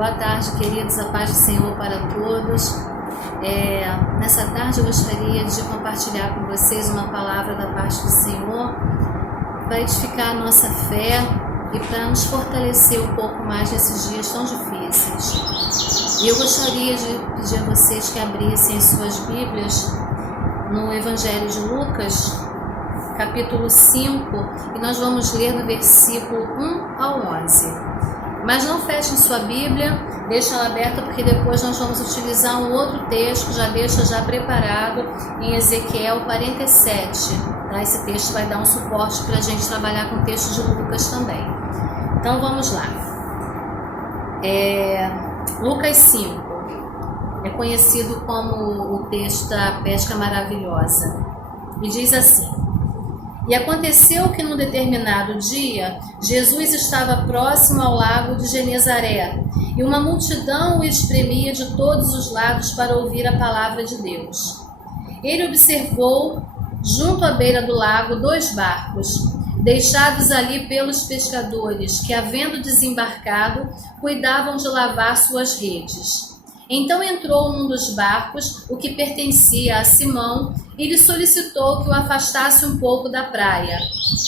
Boa tarde, queridos, a paz do Senhor para todos. Nessa tarde eu gostaria de compartilhar com vocês uma palavra da parte do Senhor para edificar a nossa fé e para nos fortalecer um pouco mais nesses dias tão difíceis. E eu gostaria de pedir a vocês que abrissem as suas Bíblias no Evangelho de Lucas, capítulo 5, e nós vamos ler do versículo 1 ao 11. Mas não fechem sua Bíblia, deixem ela aberta, porque depois nós vamos utilizar um outro texto, já preparado, em Ezequiel 47. Tá? Esse texto vai dar um suporte para a gente trabalhar com o texto de Lucas também. Então vamos lá. Lucas 5 é conhecido como o texto da pesca maravilhosa. E diz assim: E aconteceu que num determinado dia, Jesus estava próximo ao lago de Genezaré, e uma multidão o espremia de todos os lados para ouvir a palavra de Deus. Ele observou, junto à beira do lago, 2 barcos, deixados ali pelos pescadores, que, havendo desembarcado, cuidavam de lavar suas redes. Então entrou num dos barcos, o que pertencia a Simão, e lhe solicitou que o afastasse um pouco da praia.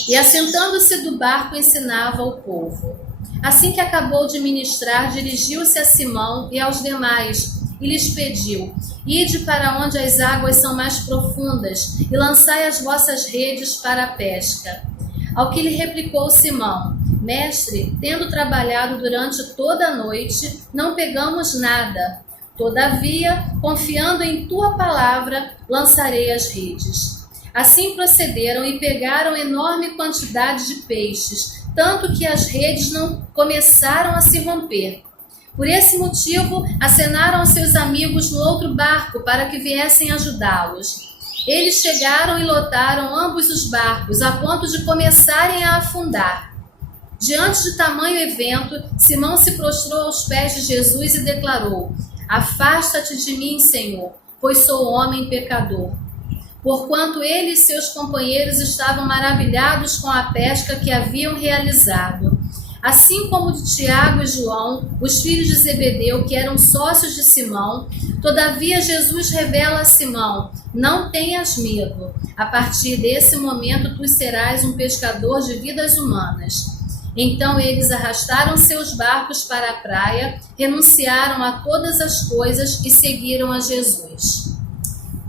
E assentando-se do barco, ensinava ao povo. Assim que acabou de ministrar, dirigiu-se a Simão e aos demais, e lhes pediu: Ide para onde as águas são mais profundas, e lançai as vossas redes para a pesca. Ao que lhe replicou Simão: Mestre, tendo trabalhado durante toda a noite, não pegamos nada. Todavia, confiando em tua palavra, lançarei as redes. Assim procederam e pegaram enorme quantidade de peixes, tanto que as redes não começaram a se romper. Por esse motivo, acenaram aos seus amigos no outro barco para que viessem ajudá-los. Eles chegaram e lotaram ambos os barcos, a ponto de começarem a afundar. Diante de tamanho evento, Simão se prostrou aos pés de Jesus e declarou: Afasta-te de mim, Senhor, pois sou homem pecador. Porquanto ele e seus companheiros estavam maravilhados com a pesca que haviam realizado. Assim como de Tiago e João, os filhos de Zebedeu, que eram sócios de Simão, todavia Jesus revela a Simão: Não tenhas medo. A partir desse momento tu serás um pescador de vidas humanas. Então eles arrastaram seus barcos para a praia, renunciaram a todas as coisas e seguiram a Jesus.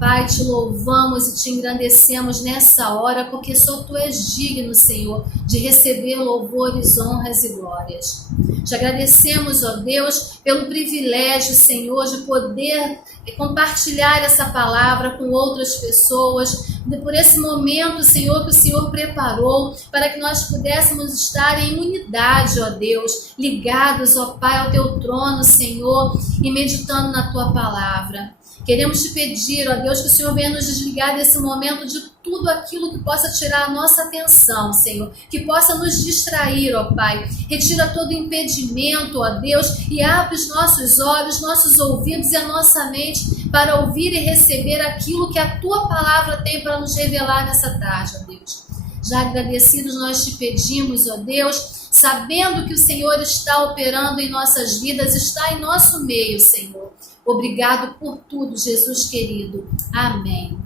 Pai, te louvamos e te engrandecemos nessa hora, porque só tu és digno, Senhor, de receber louvores, honras e glórias. Te agradecemos, ó Deus, pelo privilégio, Senhor, de poder compartilhar essa palavra com outras pessoas, por esse momento, Senhor, que o Senhor preparou para que nós pudéssemos estar em unidade, ó Deus, ligados, ó Pai, ao teu trono, Senhor, e meditando na tua palavra. Queremos te pedir, ó Deus, que o Senhor venha nos desligar desse momento de tudo aquilo que possa tirar a nossa atenção, Senhor, que possa nos distrair, ó Pai. Retira todo impedimento, ó Deus, e abre os nossos olhos, nossos ouvidos e a nossa mente para ouvir e receber aquilo que a tua palavra tem para nos revelar nessa tarde, ó Deus. Já agradecidos nós te pedimos, ó Deus, sabendo que o Senhor está operando em nossas vidas, está em nosso meio, Senhor. Obrigado por tudo, Jesus querido. Amém.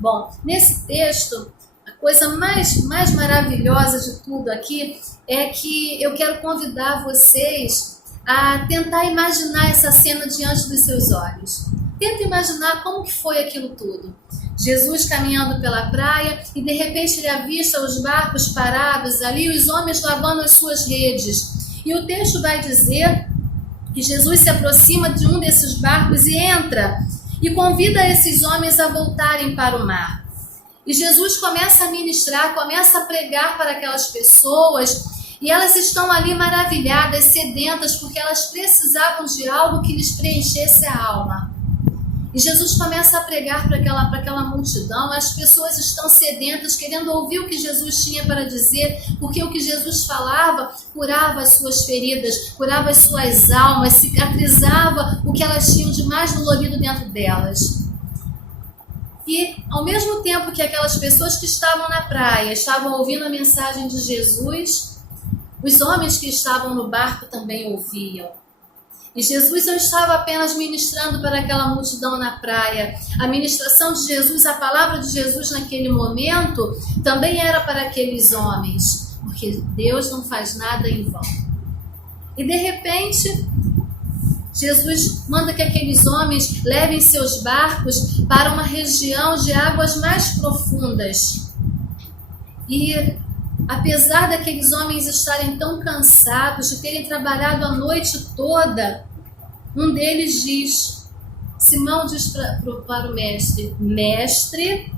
Bom, nesse texto, a coisa mais maravilhosa de tudo aqui é que eu quero convidar vocês a tentar imaginar essa cena diante dos seus olhos. Tenta imaginar como que foi aquilo tudo. Jesus caminhando pela praia e de repente ele avista os barcos parados ali, os homens lavando as suas redes. E o texto vai dizer que Jesus se aproxima de um desses barcos e entra e convida esses homens a voltarem para o mar. E Jesus começa a ministrar, começa a pregar para aquelas pessoas, e elas estão ali maravilhadas, sedentas, porque elas precisavam de algo que lhes preenchesse a alma. E Jesus começa a pregar para aquela multidão. As pessoas estão sedentas, querendo ouvir o que Jesus tinha para dizer, porque o que Jesus falava curava as suas feridas, curava as suas almas, cicatrizava o que elas tinham de mais dolorido dentro delas. E ao mesmo tempo que aquelas pessoas que estavam na praia estavam ouvindo a mensagem de Jesus, os homens que estavam no barco também ouviam. E Jesus não estava apenas ministrando para aquela multidão na praia. A ministração de Jesus, a palavra de Jesus naquele momento, também era para aqueles homens, porque Deus não faz nada em vão. E de repente, Jesus manda que aqueles homens levem seus barcos para uma região de águas mais profundas. E apesar daqueles homens estarem tão cansados, de terem trabalhado a noite toda, um deles diz, Simão diz para o mestre, mestre,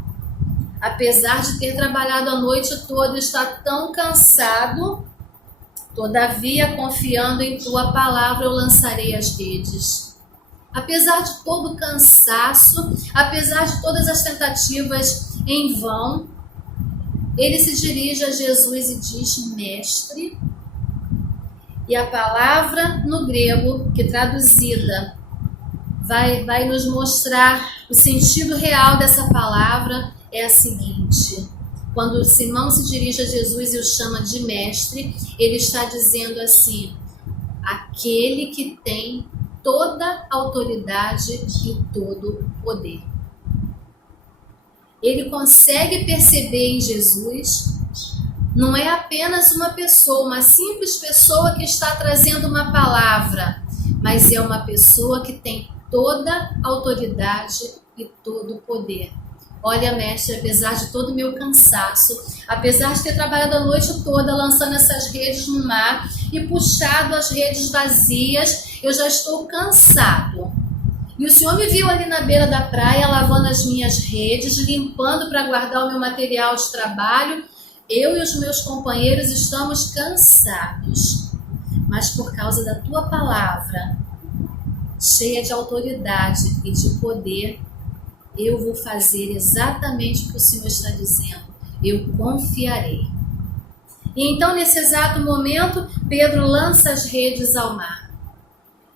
apesar de ter trabalhado a noite toda, está tão cansado, todavia, confiando em tua palavra, eu lançarei as redes. Apesar de todo o cansaço, apesar de todas as tentativas em vão, ele se dirige a Jesus e diz, mestre. E a palavra no grego, que traduzida, vai nos mostrar o sentido real dessa palavra, é a seguinte. Quando Simão se dirige a Jesus e o chama de mestre, ele está dizendo assim, aquele que tem toda autoridade e todo poder. Ele consegue perceber em Jesus, não é apenas uma pessoa, uma simples pessoa que está trazendo uma palavra, mas é uma pessoa que tem toda autoridade e todo poder. Olha, mestre, apesar de todo o meu cansaço, apesar de ter trabalhado a noite toda lançando essas redes no mar e puxado as redes vazias, eu já estou cansado. E o Senhor me viu ali na beira da praia, lavando as minhas redes, limpando para guardar o meu material de trabalho. Eu e os meus companheiros estamos cansados. Mas por causa da tua palavra, cheia de autoridade e de poder, eu vou fazer exatamente o que o Senhor está dizendo. Eu confiarei. E então, nesse exato momento, Pedro lança as redes ao mar.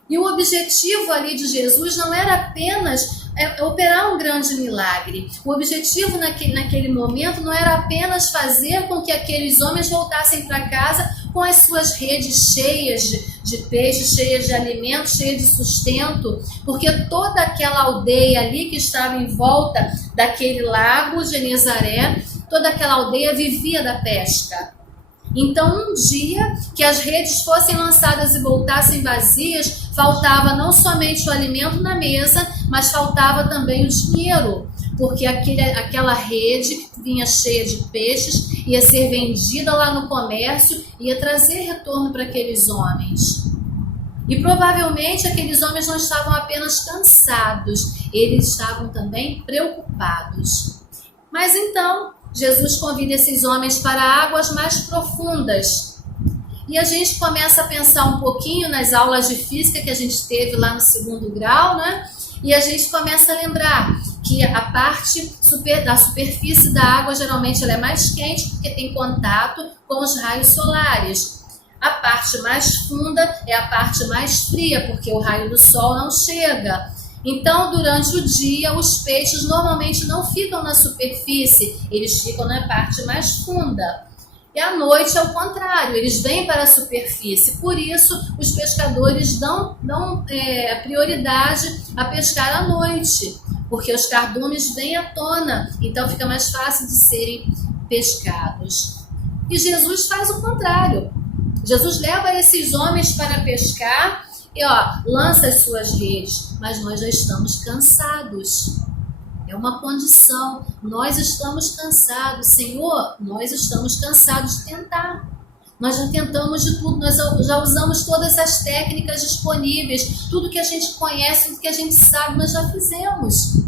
E o objetivo ali de Jesus não era apenas operar um grande milagre. O objetivo naquele momento não era apenas fazer com que aqueles homens voltassem para casa com as suas redes cheias de peixe, cheias de alimento, cheias de sustento, porque toda aquela aldeia ali que estava em volta daquele lago de Genezaré, toda aquela aldeia vivia da pesca. Então, um dia que as redes fossem lançadas e voltassem vazias, faltava não somente o alimento na mesa, mas faltava também o dinheiro, porque aquela rede que vinha cheia de peixes ia ser vendida lá no comércio e ia trazer retorno para aqueles homens. E provavelmente aqueles homens não estavam apenas cansados, eles estavam também preocupados. Mas então, Jesus convida esses homens para águas mais profundas. E a gente começa a pensar um pouquinho nas aulas de física que a gente teve lá no 2º grau, né? E a gente começa a lembrar que a parte da superfície da água geralmente ela é mais quente porque tem contato com os raios solares. A parte mais funda é a parte mais fria porque o raio do sol não chega. Então, durante o dia, os peixes normalmente não ficam na superfície, eles ficam na parte mais funda. E à noite é o contrário, eles vêm para a superfície. Por isso, os pescadores dão prioridade a pescar à noite, porque os cardumes vêm à tona, então fica mais fácil de serem pescados. E Jesus faz o contrário. Jesus leva esses homens para pescar e lança as suas redes, mas nós já estamos cansados. É uma condição, nós estamos cansados. Senhor, nós estamos cansados de tentar. Nós já tentamos de tudo, nós já usamos todas as técnicas disponíveis, tudo que a gente conhece, tudo que a gente sabe, nós já fizemos.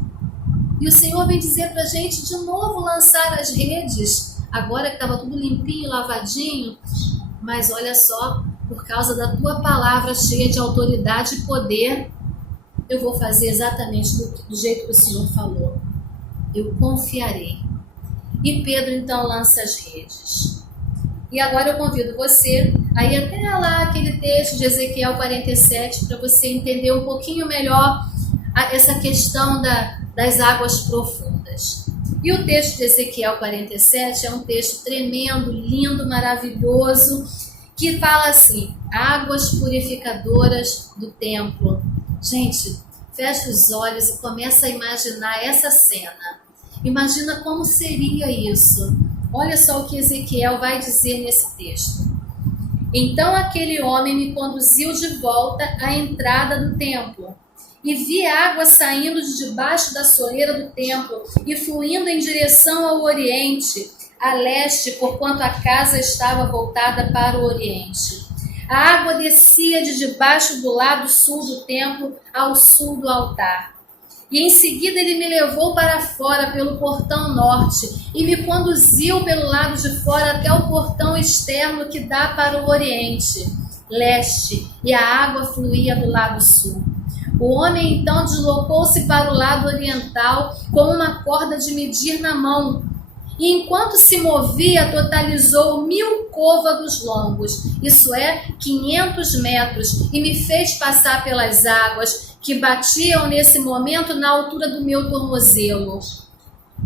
E o Senhor vem dizer para a gente de novo lançar as redes, agora que estava tudo limpinho, lavadinho, mas olha só, por causa da tua palavra cheia de autoridade e poder, eu vou fazer exatamente do jeito que o Senhor falou. Eu confiarei. E Pedro então lança as redes. E agora eu convido você a ir até lá aquele texto de Ezequiel 47 para você entender um pouquinho melhor essa questão das águas profundas. E o texto de Ezequiel 47 é um texto tremendo, lindo, maravilhoso, que fala assim: águas purificadoras do templo. Gente, fecha os olhos e começa a imaginar essa cena. Imagina como seria isso. Olha só o que Ezequiel vai dizer nesse texto. Então aquele homem me conduziu de volta à entrada do templo, e vi água saindo de debaixo da soleira do templo e fluindo em direção ao oriente, a leste, porquanto a casa estava voltada para o oriente. A água descia de debaixo do lado sul do templo ao sul do altar. E em seguida ele me levou para fora pelo portão norte e me conduziu pelo lado de fora até o portão externo que dá para o oriente, leste, e a água fluía do lado sul. O homem então deslocou-se para o lado oriental com uma corda de medir na mão, e enquanto se movia totalizou 1000 côvados longos, isso é, 500 metros, e me fez passar pelas águas que batiam nesse momento na altura do meu tornozelo.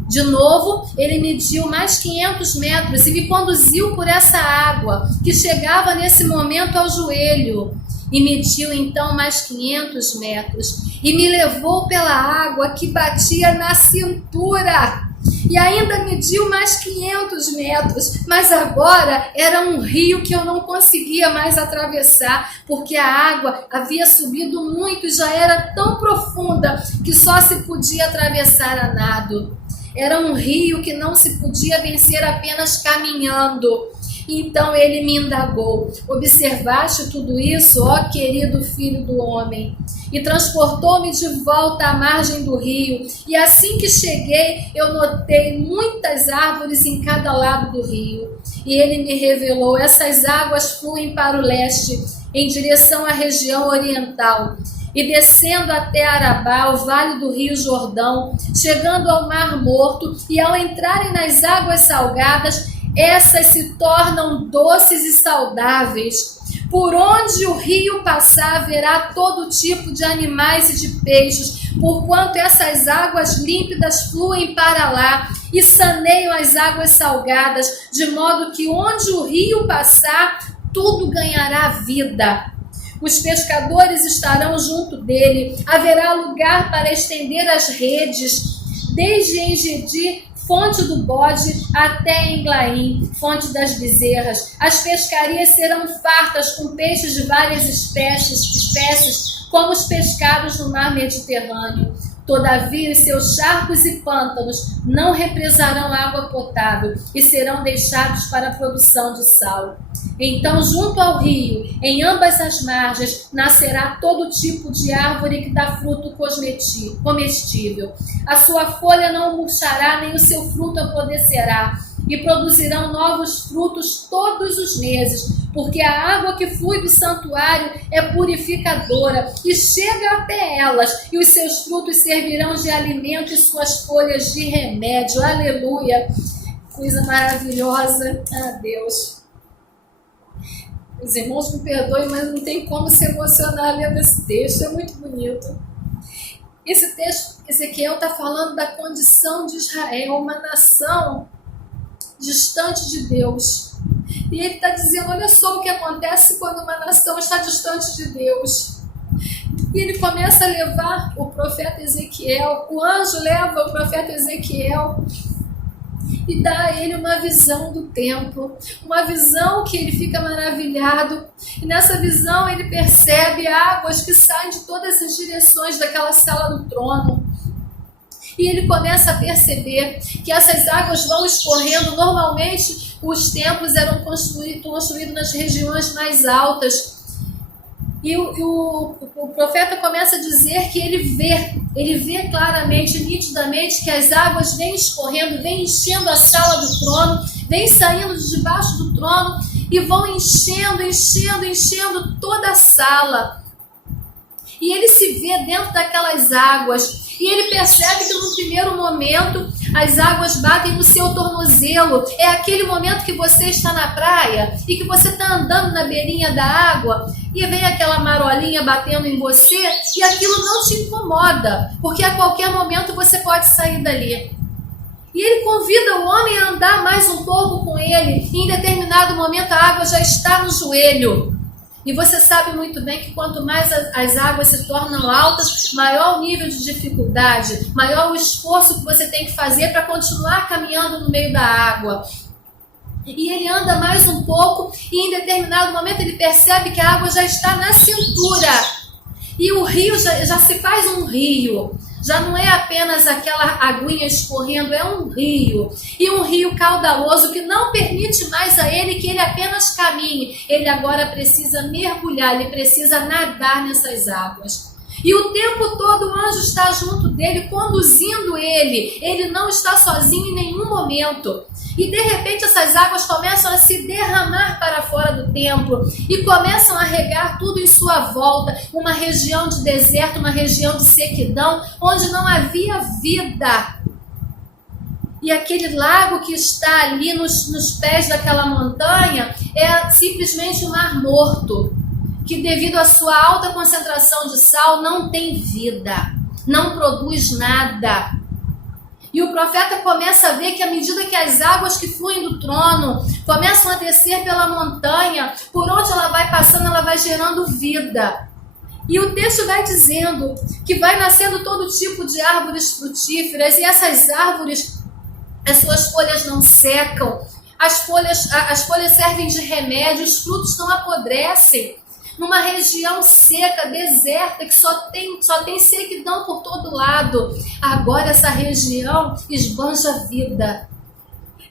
De novo, ele mediu mais 500 metros e me conduziu por essa água, que chegava nesse momento ao joelho. E mediu então mais 500 metros e me levou pela água que batia na cintura. E ainda mediu mais 500 metros, mas agora era um rio que eu não conseguia mais atravessar, porque a água havia subido muito e já era tão profunda que só se podia atravessar a nado. Era um rio que não se podia vencer apenas caminhando. Então ele me indagou: observaste tudo isso, ó querido filho do homem? E transportou-me de volta à margem do rio. E assim que cheguei, eu notei muitas árvores em cada lado do rio. E ele me revelou: essas águas fluem para o leste, em direção à região oriental. E descendo até Arabá, o vale do rio Jordão, chegando ao Mar Morto, e ao entrarem nas águas salgadas, essas se tornam doces e saudáveis. Por onde o rio passar, haverá todo tipo de animais e de peixes, porquanto essas águas límpidas fluem para lá e saneiam as águas salgadas, de modo que onde o rio passar, tudo ganhará vida. Os pescadores estarão junto dele, haverá lugar para estender as redes, desde Engedi, fonte do bode, até Englaim, fonte das bezerras. As pescarias serão fartas com peixes de várias espécies, como os pescados no mar Mediterrâneo. Todavia, os seus charcos e pântanos não represarão água potável e serão deixados para a produção de sal. Então, junto ao rio, em ambas as margens, nascerá todo tipo de árvore que dá fruto comestível. A sua folha não murchará, nem o seu fruto apodrecerá, e produzirão novos frutos todos os meses, porque a água que flui do santuário é purificadora e chega até elas, e os seus frutos servirão de alimento e suas folhas de remédio. Aleluia! Coisa maravilhosa. Ah, Deus! Os irmãos me perdoem, mas não tem como se emocionar lendo esse texto, é muito bonito. Esse texto, Ezequiel está falando da condição de Israel, uma nação distante de Deus. E ele está dizendo: olha só o que acontece quando uma nação está distante de Deus. E ele começa a levar o profeta Ezequiel, o anjo leva o profeta Ezequiel e dá a ele uma visão do templo, uma visão que ele fica maravilhado. E nessa visão ele percebe águas que saem de todas as direções daquela sala do trono. E ele começa a perceber que essas águas vão escorrendo. Normalmente os templos eram construídos nas regiões mais altas. E o profeta começa a dizer que ele vê claramente, nitidamente, que as águas vêm escorrendo, vêm enchendo a sala do trono, vêm saindo de debaixo do trono e vão enchendo toda a sala. E ele se vê dentro daquelas águas. E ele percebe que no primeiro momento as águas batem no seu tornozelo. É aquele momento que você está na praia e que você está andando na beirinha da água e vem aquela marolinha batendo em você e aquilo não te incomoda, porque a qualquer momento você pode sair dali. E ele convida o homem a andar mais um pouco com ele e em determinado momento a água já está no joelho. E você sabe muito bem que quanto mais as águas se tornam altas, maior o nível de dificuldade, maior o esforço que você tem que fazer para continuar caminhando no meio da água. E ele anda mais um pouco e em determinado momento ele percebe que a água já está na cintura. E o rio já se faz um rio. Já não é apenas aquela aguinha escorrendo, é um rio. E um rio caudaloso que não permite mais a ele que ele apenas caminhe. Ele agora precisa mergulhar, ele precisa nadar nessas águas. E o tempo todo o anjo está junto dele, conduzindo ele. Ele não está sozinho em nenhum momento. E de repente essas águas começam a se derramar para fora do templo e começam a regar tudo em sua volta, uma região de deserto, uma região de sequidão, onde não havia vida. E aquele lago que está ali nos pés daquela montanha é simplesmente um mar morto, que devido à sua alta concentração de sal não tem vida, não produz nada. E o profeta começa a ver que à medida que as águas que fluem do trono começam a descer pela montanha, por onde ela vai passando, ela vai gerando vida. E o texto vai dizendo que vai nascendo todo tipo de árvores frutíferas, e essas árvores, as suas folhas não secam, as folhas servem de remédio, os frutos não apodrecem. Numa região seca, deserta, que só tem sequidão por todo lado. Agora essa região esbanja vida.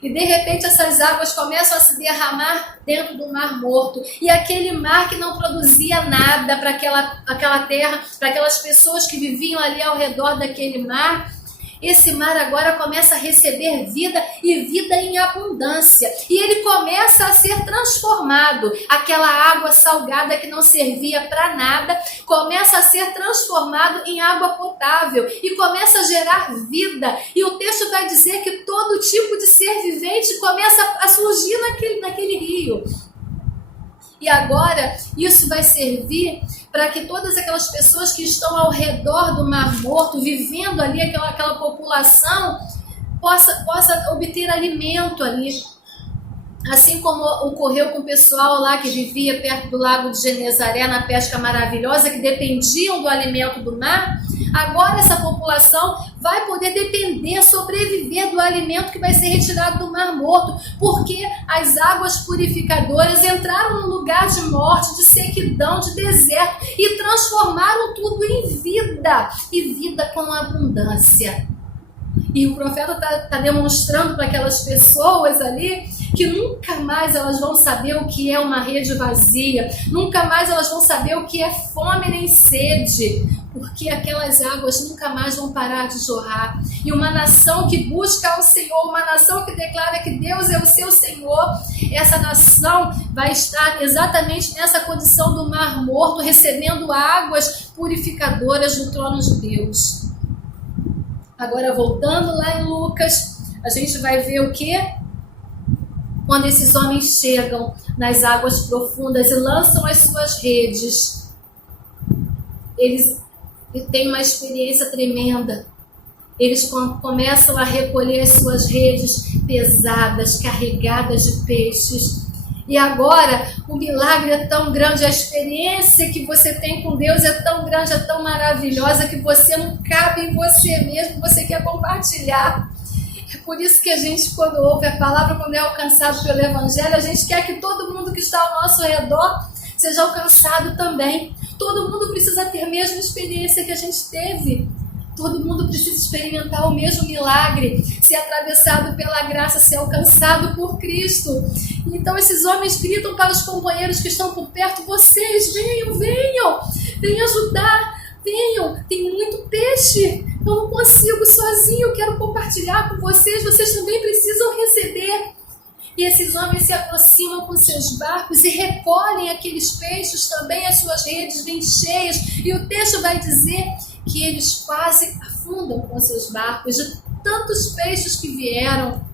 E de repente essas águas começam a se derramar dentro do Mar Morto. E aquele mar que não produzia nada para aquela terra, para aquelas pessoas que viviam ali ao redor daquele mar, esse mar agora começa a receber vida e vida em abundância. E ele começa a ser transformado. Aquela água salgada que não servia para nada, começa a ser transformado em água potável e começa a gerar vida. E o texto vai dizer que todo tipo de ser vivente começa a surgir naquele rio. E agora isso vai servir para que todas aquelas pessoas que estão ao redor do Mar Morto, vivendo ali, aquela população, possa obter alimento ali. Assim como ocorreu com o pessoal lá que vivia perto do lago de Genezaré, na pesca maravilhosa, que dependiam do alimento do mar, agora essa população vai poder depender, sobreviver do alimento que vai ser retirado do Mar Morto, porque as águas purificadoras entraram num lugar de morte, de sequidão, de deserto e transformaram tudo em vida, e vida com abundância. E o profeta está demonstrando para aquelas pessoas ali que nunca mais elas vão saber o que é uma rede vazia, nunca mais elas vão saber o que é fome nem sede, porque aquelas águas nunca mais vão parar de jorrar. E uma nação que busca ao Senhor, uma nação que declara que Deus é o seu Senhor, essa nação vai estar exatamente nessa condição do Mar Morto, recebendo águas purificadoras do trono de Deus. Agora, voltando lá em Lucas, a gente vai ver o quê? Quando esses homens chegam nas águas profundas e lançam as suas redes, eles têm uma experiência tremenda. Eles começam a recolher as suas redes pesadas, carregadas de peixes. E agora o milagre é tão grande, a experiência que você tem com Deus é tão grande, é tão maravilhosa, que você não cabe em você mesmo, você quer compartilhar. É por isso que a gente, quando ouve a palavra, quando é alcançado pelo Evangelho, a gente quer que todo mundo que está ao nosso redor seja alcançado também. Todo mundo precisa ter a mesma experiência que a gente teve. Todo mundo precisa experimentar o mesmo milagre, ser atravessado pela graça, ser alcançado por Cristo. Então esses homens gritam para os companheiros que estão por perto: vocês, venham ajudar, venham, tem muito peixe, eu não consigo sozinho, eu quero compartilhar com vocês também precisam receber. E esses homens se aproximam com seus barcos e recolhem aqueles peixes também, as suas redes vêm cheias. E o texto vai dizer que eles quase afundam com seus barcos, de tantos peixes que vieram,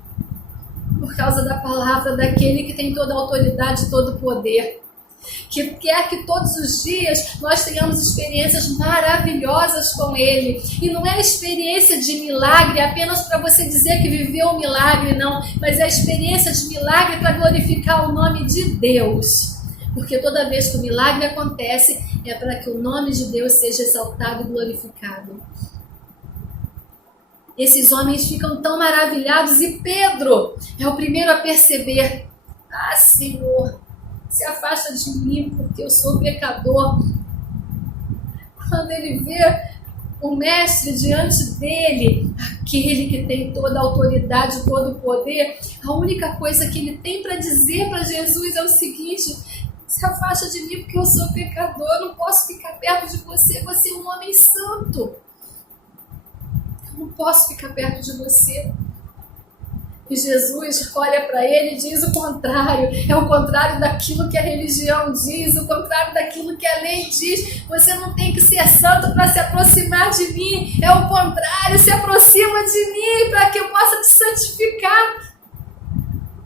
por causa da palavra daquele que tem toda a autoridade e todo o poder, que quer que todos os dias nós tenhamos experiências maravilhosas com Ele. E não é experiência de milagre apenas para você dizer que viveu um milagre, não, mas é experiência de milagre para glorificar o nome de Deus, Porque toda vez que o milagre acontece, é para que o nome de Deus seja exaltado e glorificado. Esses homens ficam tão maravilhados e Pedro é o primeiro a perceber: ah, Senhor, se afasta de mim porque eu sou pecador. Quando ele vê o mestre diante dele, aquele que tem toda a autoridade, todo o poder, a única coisa que ele tem para dizer para Jesus é o seguinte: se afasta de mim porque eu sou pecador, eu não posso ficar perto de você, você é um homem santo. Eu não posso ficar perto de você. E Jesus olha para ele e diz o contrário. É o contrário daquilo que a religião diz, o contrário daquilo que a lei diz. Você não tem que ser santo para se aproximar de mim. É o contrário, se aproxima de mim para que eu possa te santificar.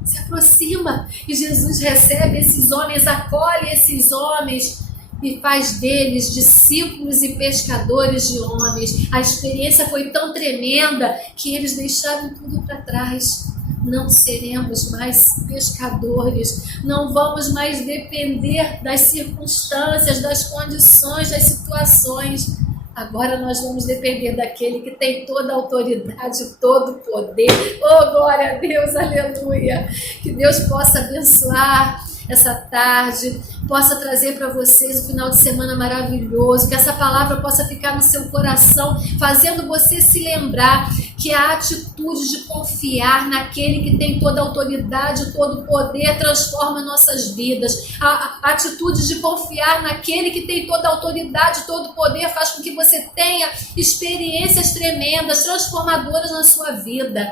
Se aproxima. E Jesus recebe esses homens, acolhe esses homens e faz deles discípulos e pescadores de homens. A experiência foi tão tremenda que eles deixaram tudo para trás. Não seremos mais pescadores, não vamos mais depender das circunstâncias, das condições, das situações. Agora nós vamos depender daquele que tem toda a autoridade, todo o poder. Oh, glória a Deus, aleluia! Que Deus possa abençoar essa tarde, possa trazer para vocês um final de semana maravilhoso, que essa palavra possa ficar no seu coração, fazendo você se lembrar que a atitude de confiar naquele que tem toda a autoridade, todo o poder, transforma nossas vidas. A atitude de confiar naquele que tem toda a autoridade, todo o poder, faz com que você tenha experiências tremendas, transformadoras na sua vida.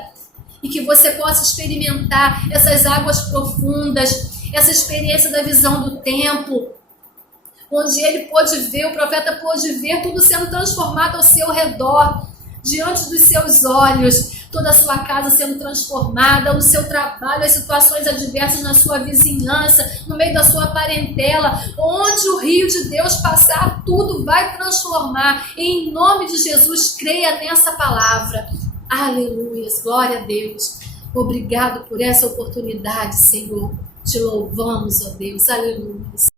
E que você possa experimentar essas águas profundas, essa experiência da visão do tempo, onde ele pôde ver, o profeta pôde ver tudo sendo transformado ao seu redor, diante dos seus olhos, toda a sua casa sendo transformada, o seu trabalho, as situações adversas na sua vizinhança, no meio da sua parentela, onde o rio de Deus passar, tudo vai transformar. Em nome de Jesus, creia nessa palavra. Aleluia, glória a Deus. Obrigado por essa oportunidade, Senhor. Te louvamos, ó Deus. Aleluia.